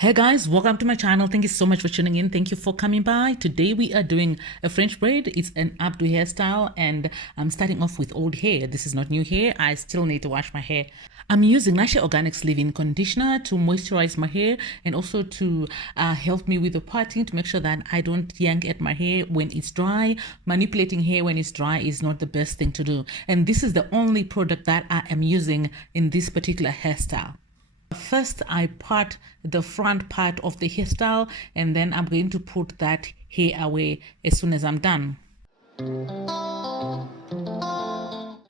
Hey guys, welcome to my channel. Thank you so much for tuning in. Thank you for coming by. Today we are doing a French braid. It's an updo hairstyle and I'm starting off with old hair. This is not new hair. I still need to wash my hair. I'm using Natural Organics leave-in conditioner to moisturize my hair and also to help me with the parting, to make sure that I don't yank at my hair when it's dry. Manipulating hair when it's dry is not the best thing to do. And this is the only product that I am using in this particular hairstyle. First, I part the front part of the hairstyle and then I'm going to put that hair away as soon as I'm done.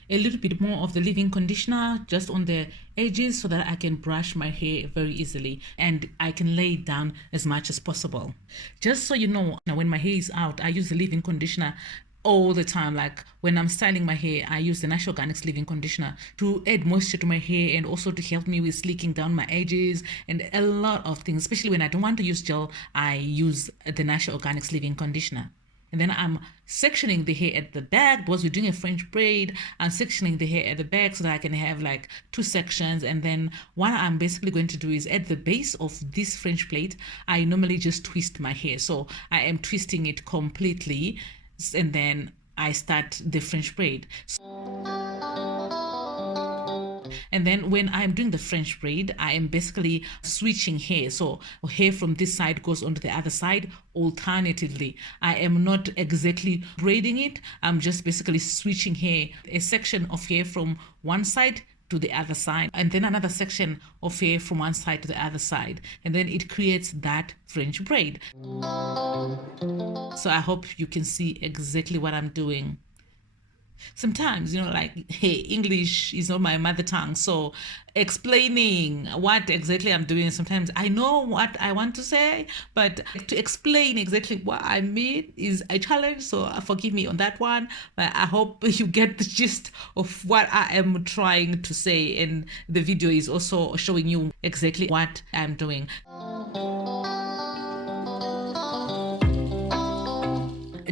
A little bit more of the leave-in conditioner just on the edges so that I can brush my hair very easily and I can lay it down as much as possible. Just so you know, when my hair is out, I use the leave-in conditioner all the time. Like when I'm styling my hair, I use the Natural Organics leave-in conditioner to add moisture to my hair and also to help me with sleeking down my edges and a lot of things. Especially when I don't want to use gel, I use the Natural Organics leave-in conditioner. And then I'm sectioning the hair at the back because we're doing a French braid. I'm sectioning the hair at the back so that I can have like two sections. And then what I'm basically going to do is at the base of this French plait, I normally just twist my hair. So I am twisting it completely and then I start the French braid. And then when I'm doing the French braid, I am basically switching hair. So hair from this side goes onto the other side alternatively. I am not exactly braiding it. I'm just basically switching hair, a section of hair from one side to the other side, and then another section of hair from one side to the other side, and then it creates that French braid. So I hope you can see exactly what I'm doing. Sometimes, like, hey, English is not my mother tongue, so explaining what exactly I'm doing, sometimes I know what I want to say, but to explain exactly what I mean is a challenge, so forgive me on that one. But I hope you get the gist of what I am trying to say, and the video is also showing you exactly what I'm doing.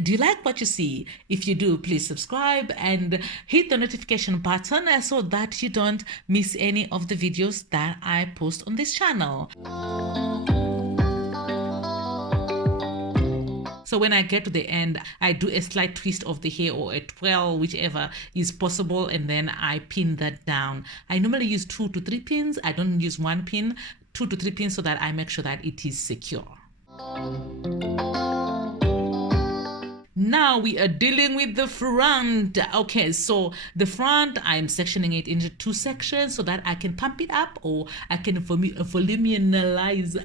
Do you like what you see? If you do, please subscribe and hit the notification button so that you don't miss any of the videos that I post on this channel. So when I get to the end, I do a slight twist of the hair or a twirl, whichever is possible, and then I pin that down. I normally use 2 to 3 pins. I don't use 1 pin, 2 to 3 pins, so that I make sure that it is secure. Now we are dealing with the front. Okay, so the front, I'm sectioning it into 2 sections so that I can pump it up, or I can voluminize.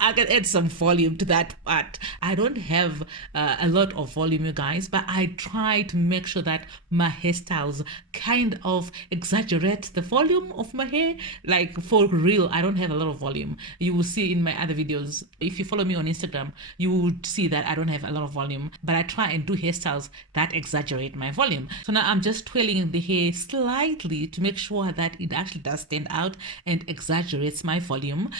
I can add some volume to that part. I don't have a lot of volume, you guys, but I try to make sure that my hairstyles kind of exaggerate the volume of my hair. Like, for real, I don't have a lot of volume. You will see in my other videos, if you follow me on Instagram, you would see that I don't have a lot of volume, but I try and do hairstyles that exaggerate my volume. So now I'm just twirling the hair slightly to make sure that it actually does stand out and exaggerates my volume.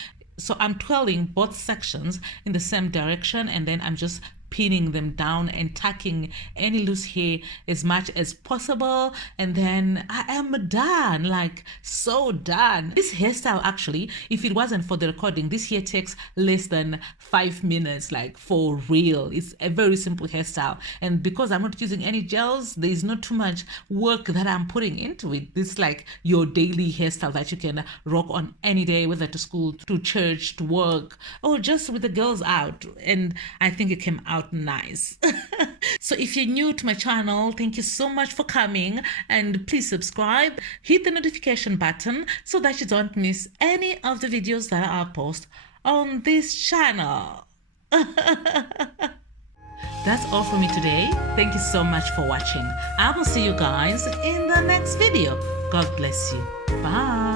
So I'm twirling both sections in the same direction, and then I'm just pinning them down and tucking any loose hair as much as possible, and then I am done, like so done. This hairstyle, actually, if it wasn't for the recording, this hair takes less than 5 minutes, like for real. It's a very simple hairstyle, and because I'm not using any gels, there is not too much work that I'm putting into it. This is like your daily hairstyle that you can rock on any day, whether to school, to church, to work, or just with the girls out. And I think it came out nice. So if you're new to my channel, thank you so much for coming, and please subscribe, hit the notification button so that you don't miss any of the videos that I post on this channel. That's all for me today. Thank you so much for watching. I will see you guys in the next video. God bless you. Bye.